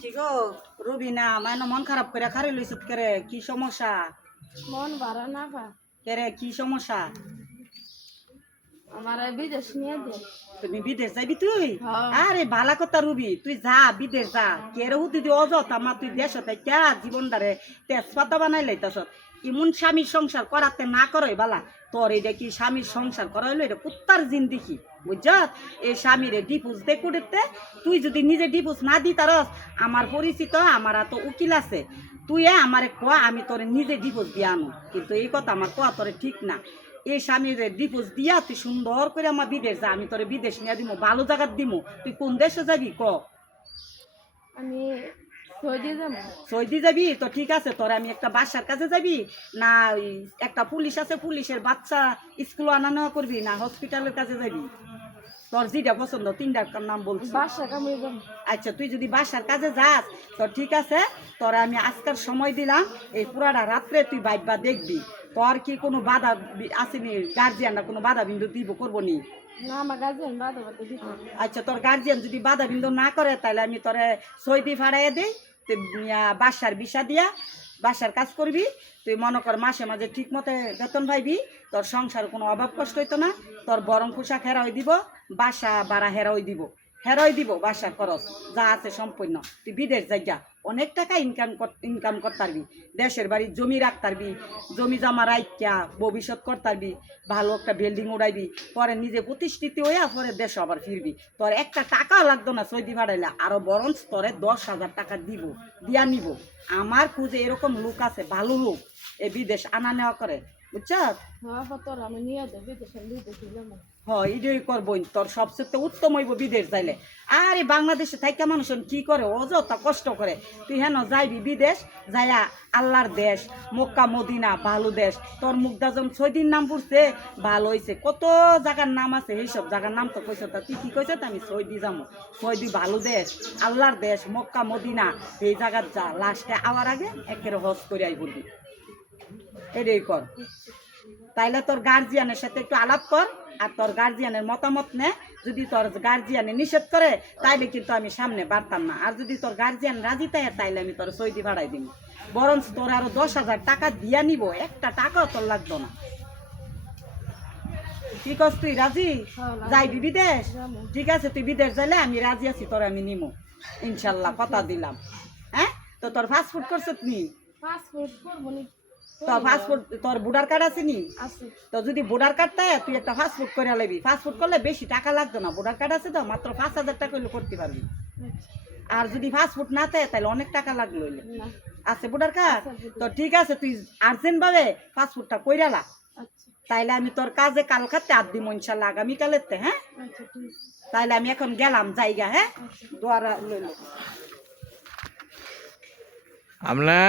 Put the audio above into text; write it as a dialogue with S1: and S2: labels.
S1: কি গো? রুবিনা মানে মন খারাপ করে খারে লইছত কেরে? কি সমস্যা?
S2: মন ভাড়া না
S1: কেরে কি সমস্যা?
S2: আমার এই বিদেশ নিয়ে দে।
S1: তুমি বিদেশ যাবি তুই?
S2: হ্যাঁ।
S1: আরে ভালা কথা রুবি তুই যা বিদেশ যা। অযথা মা তুই দেশ তেজপাতা বানাই লাইতাস ইমন স্বামীর সংসার করাতে না করই বালা তোর এটা কি স্বামীর সংসার করা হইল এটা কুত্তার জিন্দিগি বুঝছ এই স্বামীরে ডিপুজ দে কুড়িতে তুই যদি নিজে ডিপুজ না দি তারস আমার পরিচিত আমার এত উকিল আছে। তুই এ আমারে কোয়া আমি তোরে নিজে ডিপোজ দিয়ে আনো। কিন্তু এই কথা আমার কোয়া তোরে ঠিক না। এই স্বামীর ডিপোজ দিয়া তুই সুন্দর করে আমার বিদেশ যা আমি তোরে বিদেশ নিয়ে দিব ভালো জায়গার দিব তুই কোন দেশে যাবি ক?
S2: আমি সৌদি যাবি।
S1: তো ঠিক আছে তোর আমি একটা বাসার কাছে যাবি? না ওই একটা পুলিশ আছে পুলিশের বাচ্চা স্কুল আনা নেওয়া করবি না হসপিটালের কাছে যাবি? তোর যেটা পছন্দ তিনটার নাম বলছি। আচ্ছা তুই যদি বাসার কাজে যাস তো ঠিক আছে তোরা আমি আজকাল সময় দিলাম এই পুরাটা রাত্রে তুই বাইবা দেখবি। তোর কি কোনো বাধা আসেনি? গার্জিয়ানরা কোনো বাধা বিন্দু দিব করব নি? আচ্ছা তোর গার্জিয়ান যদি বাধা বিন্দু না করে তাহলে আমি তোরে সৈদি ফাড়াইয়া দিই বাসার বিষা দিয়া বাসার কাজ করবি, তুই মনে কর মাসে মাঝে ঠিক মতো বেতন পাইবি, তোর সংসার কোনো অভাব কষ্ট হইতো না, তোর বরং পোশাক হেরাই দিব, বাসা বাড়া হেরাই দিব। হেরাই দিব বাসার খরচ, যা আছে সম্পূর্ণ। তুই বিদেশ জায়গা অনেক টাকা ইনকাম ইনকাম করতে পারবি দেশের বাড়ি জমি রাখতে পারবি জমি জমা রাইকা ভবিষ্যৎ করতে পারবি ভালো একটা বিল্ডিং উড়াইবি, পরে নিজে প্রতিষ্ঠিত হইয়া পরে দেশ আবার ফিরবি। তোর একটা টাকাও লাগতো না সৌদি ভাড়াইলে, আরও বরঞ্চ তোরে দশ হাজার টাকা দিব, দিয়া নিব। আমার খুঁজে এরকম লোক আছে, ভালো লোক, এ বিদেশ আনা নেওয়া করে। বুঝছ
S2: হ্যাঁ দে যাব
S1: হয় এটাই করব তোর সবচেয়ে উত্তম হইব বিদেশ যাইলে। আরে বাংলাদেশে থাইকা মানুষ কি করে? অযথা কষ্ট করে। তুই হেন যাইবি বিদেশ যাইয়া আল্লাহর দেশ মক্কা মদিনা ভালো দেশ। তোর মুগ্ধাজন ছয়দিন নাম পড়ছে ভালো হইছে। কত জায়গার নাম আছে এইসব জায়গার নাম তো কইছ তা তুই কি কইছ তা? আমি ছয়দি যাব। ছয়দি ভালো দেশ আল্লাহর দেশ মক্কা মদিনা এই জায়গার যা লাস্টে আওয়ার আগে একের হজ করে আই বলবি। এটাই কর। তাইলে তোর গার্জিয়ানের সাথে একটু আলাপ কর আর তোর গার্জিয়ানের মতামত নে। যদি তোর গার্জিয়ানে নিষেধ করে, তাইলে কিন্তু আমি সামনে বাড়তাম না। আর যদি তোর গার্জিয়ান রাজি তাই, তাইলে আমি তোর সৈদি ভাড়াই দিব বরঞ্চ তোর আরও দশ হাজার টাকা দিয়া নিব, একটা টাকাও তোর লাগতো না। কি কস তুই, রাজি। যাইবি বিদেশ ঠিক আছে, তুই বিদেশ যাইলে আমি রাজি আছি, তোর আমি নিমো। ইনশাল্লাহ, কথা দিলাম। হ্যাঁ? তো তোর ফাস্টফুড করছ নি?
S2: পাসপোর্ট করব
S1: তোর ফাস্টফুড তোর ভোটার কার্ড আছে নি তো যদি ভোটার কার্ড তাই তুই একটা ফাস্টফুড করে লাবি ফাস্টফুড করলে বেশি টাকা লাগতো না। ভোটার কার্ড আছে তো মাত্র পাঁচ হাজার টাকা হইলে করতে পারবি।
S2: আচ্ছা।
S1: আর যদি ফাস্টফুড না থাকে তাহলে অনেক টাকা লাগল আছে ভোটার কার্ড তো ঠিক আছে তুই আর্জেন্ট ভাবে ফাস্টফুডটা কইরালা
S2: আচ্ছা।
S1: তাইলে আমি তোর কাজে কাল খাতে আর দিব ইনশাল্লাহ আগামীকালেতে হ্যাঁ?
S2: আচ্ছা
S1: তাইলে আমি এখন গেলাম জায়গা হ্যাঁ? দোয়ারা লইলো।
S3: আমলা